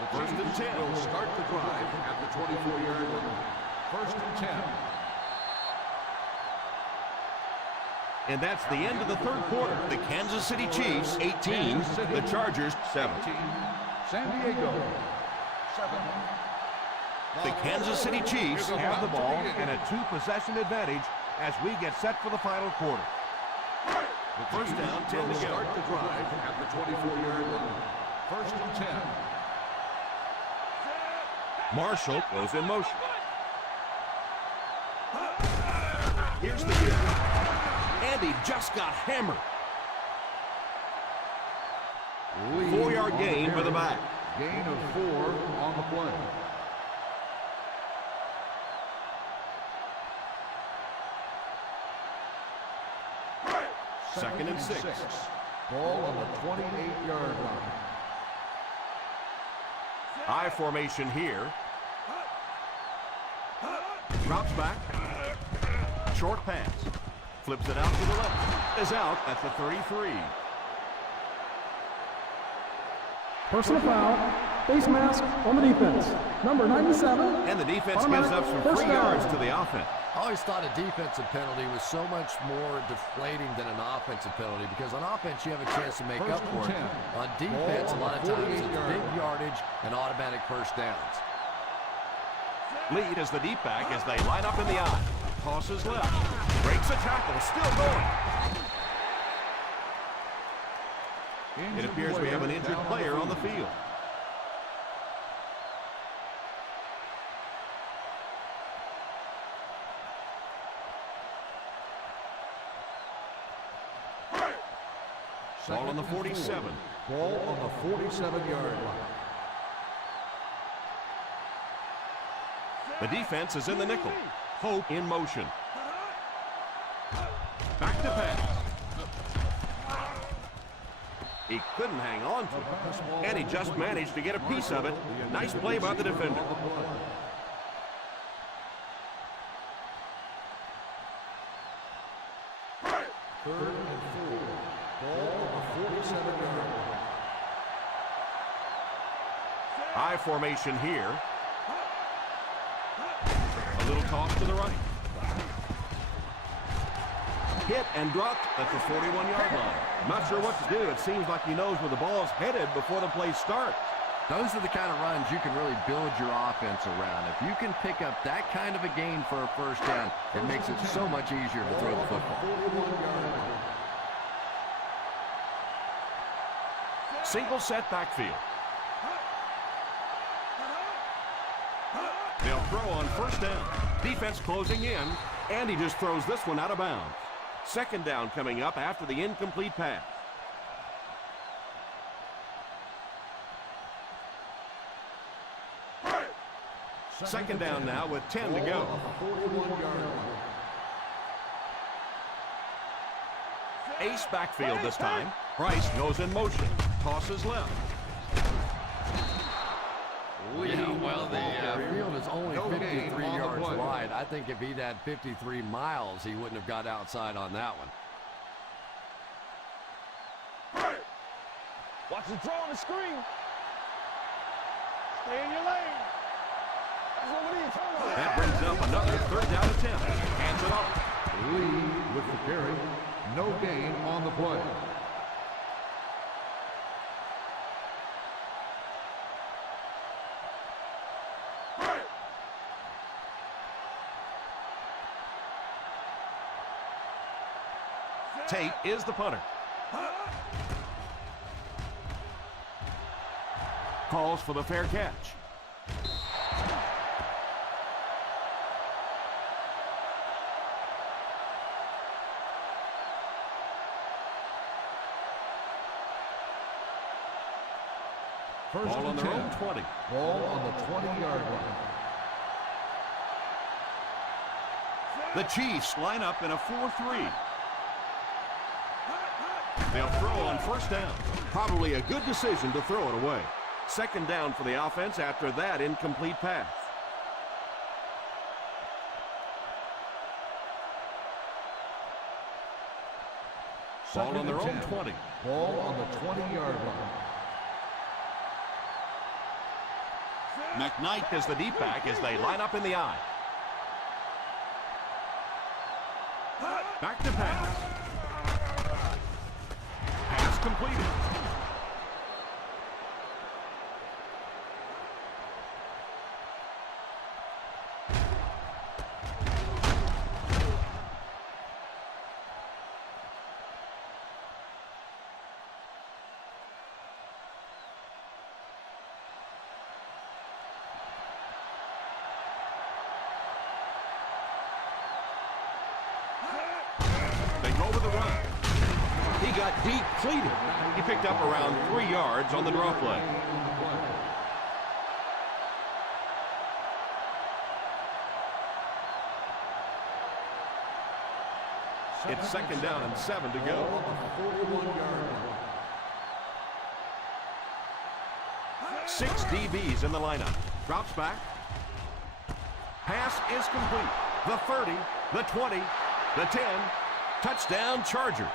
The first and 10 will start the drive at the 24-yard line. First and 10. And that's the end of the third quarter. The Kansas City Chiefs 18, the Chargers 17. San Diego 7. The Kansas City Chiefs Have the ball and a 2-possession advantage as we get set for the final quarter. The first down, 10 to will go. start the drive at the 24-yard line. First and 10. Marshall goes in motion. Here's the kick. Andy just got hammered. 4-yard gain for the back. Gain of 4 on the play. Second and 6. Ball on the 28-yard line. I formation here. Drops back. Short pass. Flips it out to the left. Is out at the 33. Personal foul. Face mask on the defense. Number 97. And the defense gives Automatic up some first free down. yards to the offense. I always thought a defensive penalty was so much more deflating than an offensive penalty because on offense you have a chance to make up for it. On defense, a lot of times it's big yardage and automatic first downs. Lead is the deep back as they line up in the eye. Tosses left. Breaks a tackle. Still going. It appears we have an injured player on the field. Ball on the 47. Ball on the 47-yard line. The defense is in the nickel. Hope in motion. Back to pass. He couldn't hang on to it, and he just managed to get a piece of it. Nice play by the defender. Third and 4. Ball on the 47-yard line. I formation here. A little toss to the right. Hit and dropped at the 41-yard line. Not sure what to do. It seems like he knows where the ball is headed before the play starts. Those are the kind of runs you can really build your offense around. If you can pick up that kind of a gain for a first down, it makes it so much easier to throw the football. Single set backfield. They'll throw on first down. Defense closing in, and he just throws this one out of bounds. Second down coming up after the incomplete pass. Second down now with 10 to go. Ace backfield this time. Price goes in motion. Tosses left. Yeah, well, the field is only 53 yards wide. I think if he'd had 53 miles, he wouldn't have got outside on that one. Watch the throw on the screen. Stay in your lane. That brings up another third down attempt. Hands it off. Lee with the carry. No gain on the play. Tate is the punter. calls for the fair catch. First Ball on and their 10. own 20. Ball on the 20-yard line. The Chiefs line up in a 4-3. They'll throw on first down. Probably a good decision to throw it away. Second down for the offense after that incomplete pass. Ball Second on their and own 10. 20. Ball on the 20-yard line. McKnight is the deep back as they line up in the I. Back to pass. Pass completed. They go with the run. He got depleted. He picked up around 3 yards on the draw play. It's second down and 7 to go. 6 DBs in the lineup. Drops back. Pass is complete. The 30, the 20, the 10. Touchdown, Chargers.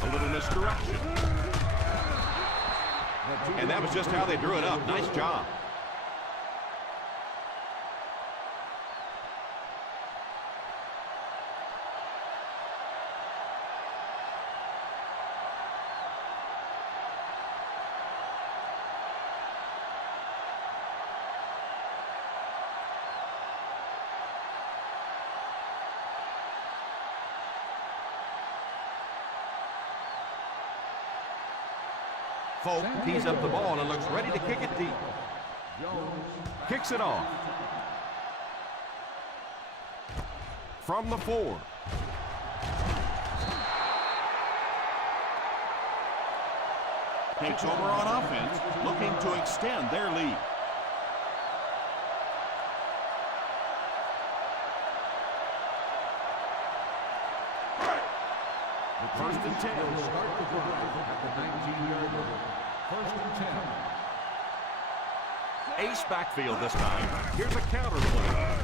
A little misdirection. And that was just how they drew it up. Nice job. Folk tees up the ball and looks ready to kick it deep. Kicks it off. From the 4. Takes over on offense, looking to extend their lead. First and 10. Start the drive at the 19-yard line. First and 10. Ace backfield this time. Here's a counter play.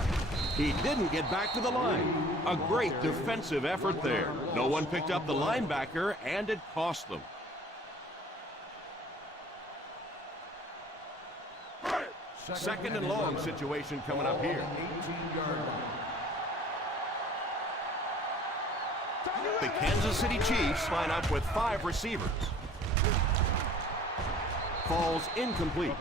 He didn't get back to the line. A great defensive effort there. No one picked up the linebacker, and it cost them. Second and long situation coming up here. 18-yard line. The Kansas City Chiefs line up with 5 receivers. Falls incomplete.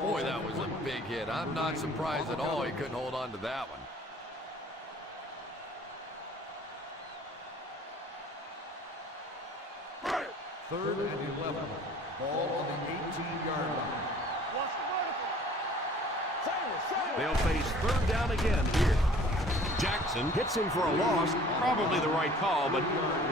Boy, that was a big hit. I'm not surprised at all he couldn't hold on to that one. Third and 11. Ball on the 18-yard line. They'll face third down again here. Jackson hits him for a loss. Probably the right call, but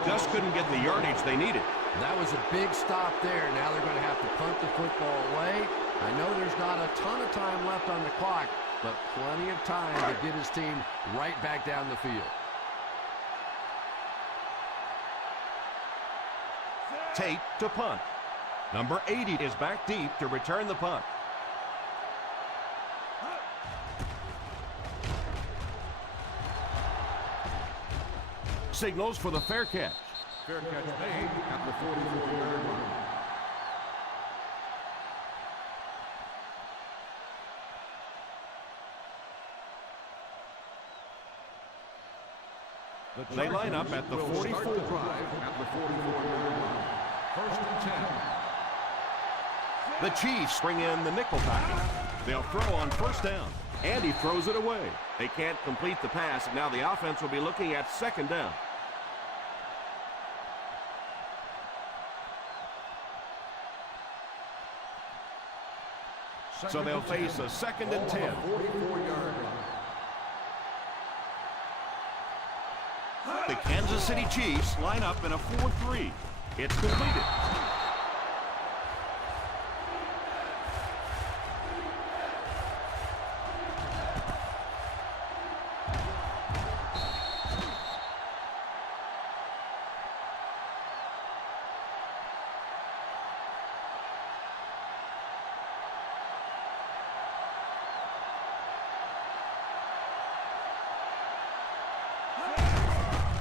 just couldn't get the yardage they needed. That was a big stop there. Now they're going to have to punt the football away. I know there's not a ton of time left on the clock, but plenty of time to get his team right back down the field. Tate to punt. Number 80 is back deep to return the punt. signals for the fair catch. Fair catch made at the 44-yard line. They line up at the 44. At the 44-yard line. First and 10. The Chiefs bring in the nickel package. They'll throw on first down, and he throws it away. They can't complete the pass, and now the offense will be looking at second down. So they'll face a second and 10. 44-yard line. The Kansas City Chiefs line up in a 4-3. It's completed.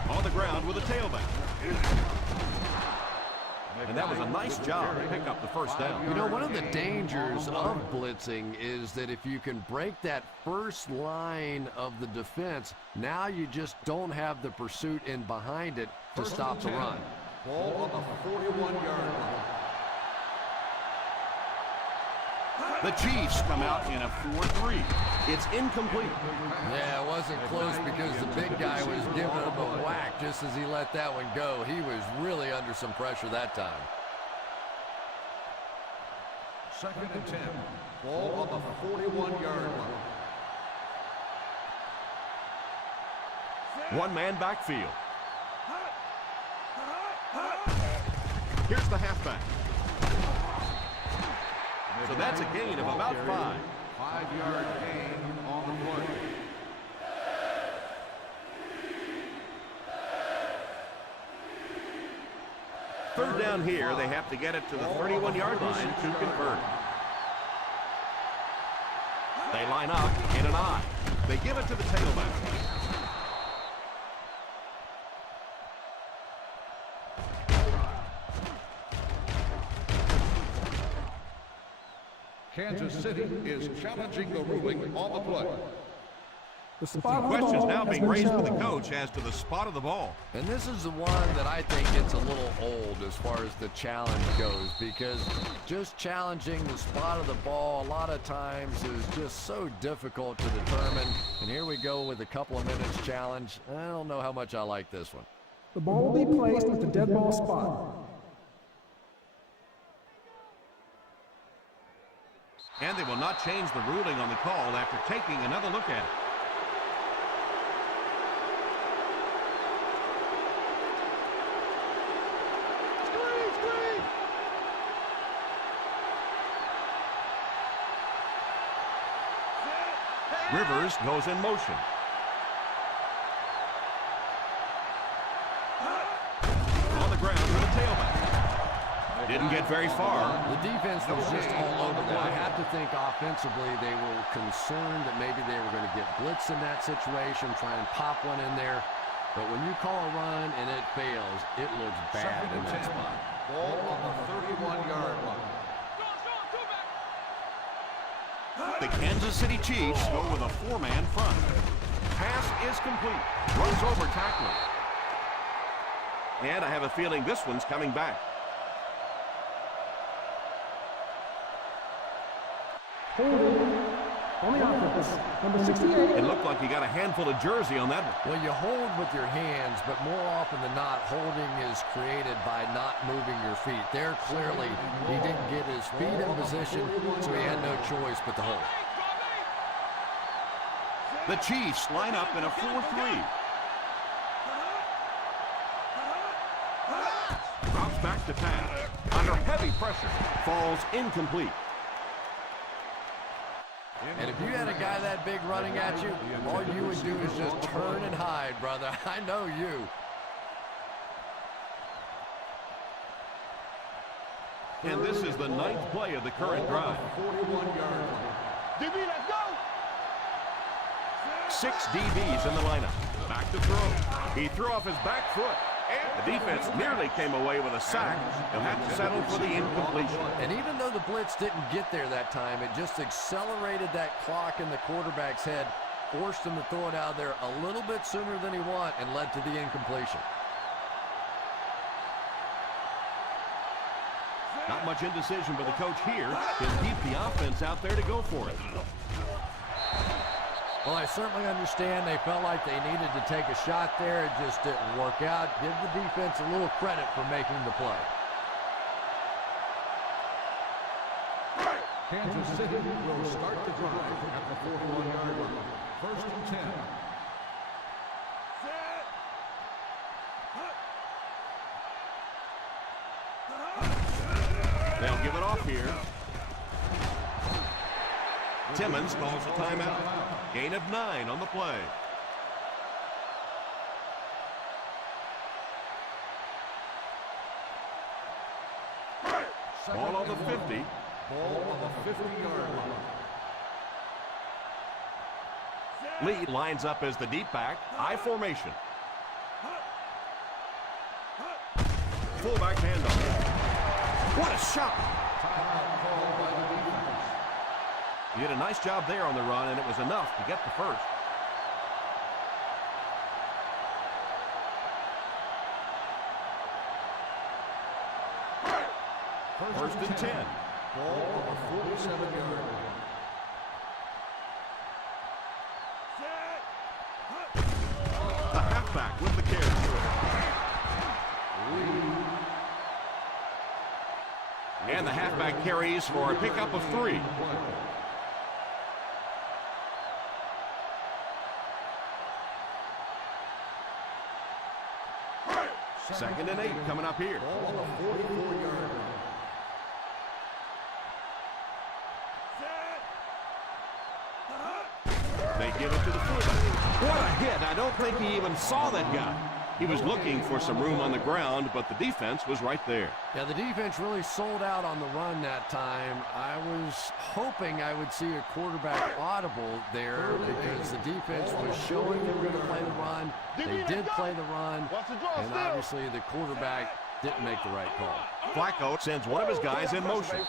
On the ground with a tailback. And that was a nice job to pick up the first down. You know, one of the dangers of blitzing is that if you can break that first line of the defense, now you just don't have the pursuit in behind it to stop the run. Ball on the 41-yard line. The Chiefs come out in a 4-3. It's incomplete. Yeah, it wasn't close because the big guy was giving him a whack just as he let that one go. He was really under some pressure that time. Second and 10. Ball on the 41-yard line. One-man backfield. Here's the halfback. So that's a gain of about 5. 5-yard gain on the play. Third down here, they have to get it to the 31-yard line to convert. They line up in an I. They give it to the tailback. Kansas City is challenging the ruling on the play. The spot on the Questions ball now has being been raised with the challenged. coach as to the spot of the ball. And this is the one that I think gets a little old as far as the challenge goes, because just challenging the spot of the ball a lot of times is just so difficult to determine. And here we go with a couple of minutes challenge. I don't know how much I like this one. The ball will be placed at the dead ball spot. And they will not change the ruling on the call after taking another look at it. Rivers goes in motion. On the ground with a tailback. Didn't get very far. The defense was just all over that. I have to think offensively they were concerned that maybe they were going to get blitzed in that situation, try and pop one in there. But when you call a run and it fails, it looks bad in that spot. Ball on the 31-yard line. The Kansas City Chiefs go with a 4-man front. Pass is complete. Runs over tackler. And I have a feeling this one's coming back. Holding on the offense. Number 68. It looked like he got a handful of jersey on that one. Well, you hold with your hands, but more often than not, holding is created by not moving your feet. There, clearly, he didn't get his feet in position, so he had no choice but to hold. The Chiefs line up in a 4-3. Drops back to pass. Under heavy pressure. Falls incomplete. And if you had a guy that big running at you, all you would do is just turn and hide, brother. I know you. And this is the 9th play of the current drive. 41-yard line. DB, let's go. 6 DBs in the lineup. Back back to throw. He threw off his back foot. The defense nearly came away with a sack. They'll have to settle for the incompletion. And even though the blitz didn't get there that time, it just accelerated that clock in the quarterback's head, forced him to throw it out there a little bit sooner than he wanted, and led to the incompletion. Not much indecision by the coach here. He'll keep the offense out there to go for it. Well, I certainly understand they felt like they needed to take a shot there. It just didn't work out. Give the defense a little credit for making the play. Kansas City will start the drive at the 41-yard line. First and 10. They'll give it off here. Timmons calls a timeout. Gain of 9 on the play. Ball on the 50. Ball on the 50-yard line. Lee lines up as the deep back. I formation. Fullback handoff. What a shot! Timeout called by the defense. He did a nice job there on the run, and it was enough to get the first. First and 10. Ball on the 47-yard line. The halfback with the carry. And the halfback carries for a pickup of 3. Second and 8 coming up here. Ball on the 44-yard line. They give it to the fullback. What a hit. I don't think he even saw that guy. He was looking for some room on the ground, but the defense was right there. Yeah, the defense really sold out on the run that time. I was hoping I would see a quarterback audible there because the defense was showing they were going to play the run. They did play the run, and obviously the quarterback didn't make the right call. Flacco sends one of his guys in motion.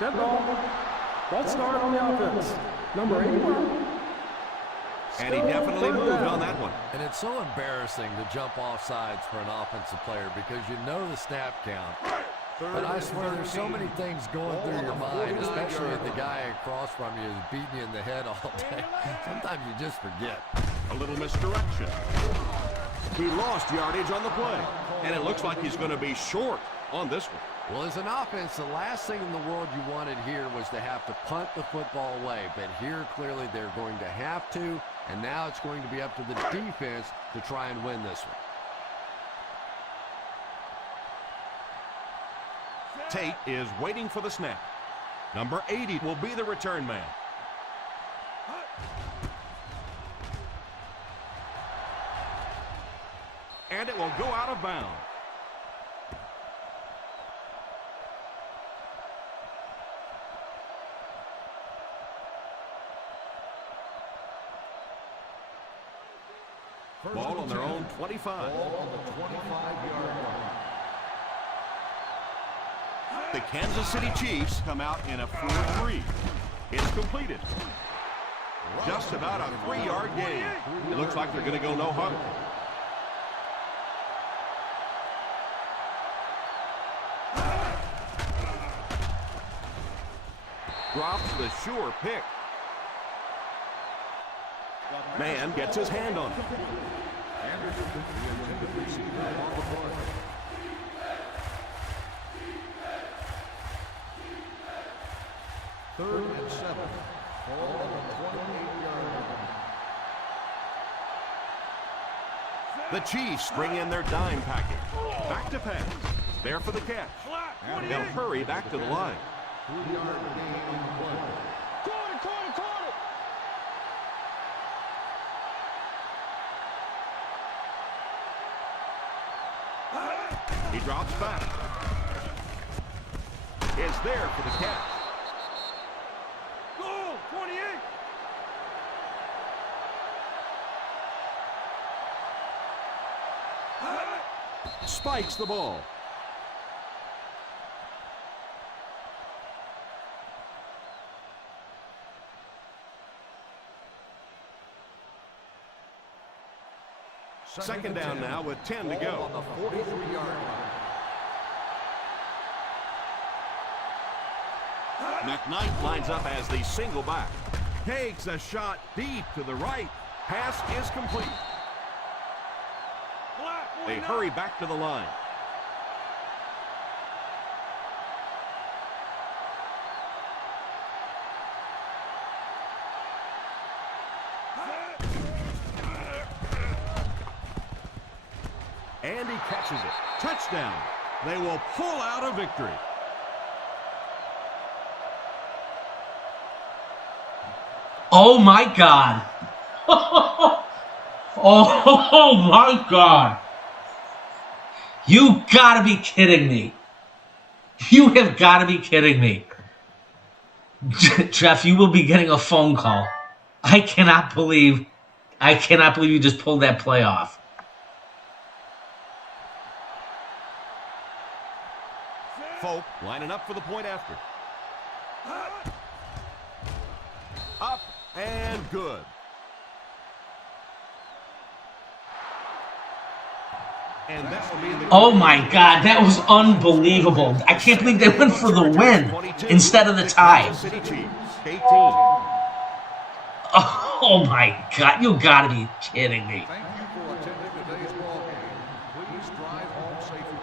Dead ball. False start on the offense. Number 81. And he definitely moved on that one. And it's so embarrassing to jump off sides for an offensive player because you know the snap count. But I swear there's so many things going through your mind, especially if the guy across from you is beating you in the head all day. Sometimes you just forget. A little misdirection. He lost yardage on the play. And it looks like he's going to be short on this one. Well, as an offense, the last thing in the world you wanted here was to have to punt the football away. But here, clearly, they're going to have to. And now it's going to be up to the defense to try and win this one. Tate is waiting for the snap. Number 80 will be the return man. And it will go out of bounds. Ball on their own 25. Ball on the 25-yard line. The Kansas City Chiefs come out in a 4-3. It's completed. Just about a 3-yard gain. It looks like they're going to go no huddle. Drops the sure pick. Man gets his hand on it. Anderson, the intended receiver, on the play. Third and 7. Ball on the 28-yard line. The Chiefs bring in their dime package. Back to pass. There for the catch. And they'll hurry back to the line. 3-yard gain on the play. He drops back. Is there for the catch. Goal, 28. Spikes the ball. Second down now with 10 to go. On the 43-yard line. McKnight lines up as the single back. Takes a shot deep to the right. Pass is complete. They hurry back to the line. And he catches it. Touchdown. They will pull out a victory. Oh my God. Oh my God. You gotta be kidding me. You have gotta be kidding me. Jeff, you will be getting a phone call. I cannot believe you just pulled that play off. Folk lining up for the point after. Up and good. And that will be the Oh my God, that was unbelievable. I can't believe they went for the win instead of the tie. City Chiefs, 18. Oh my God, you gotta be kidding me. Thank you for attending today's ball game. Please drive home safely.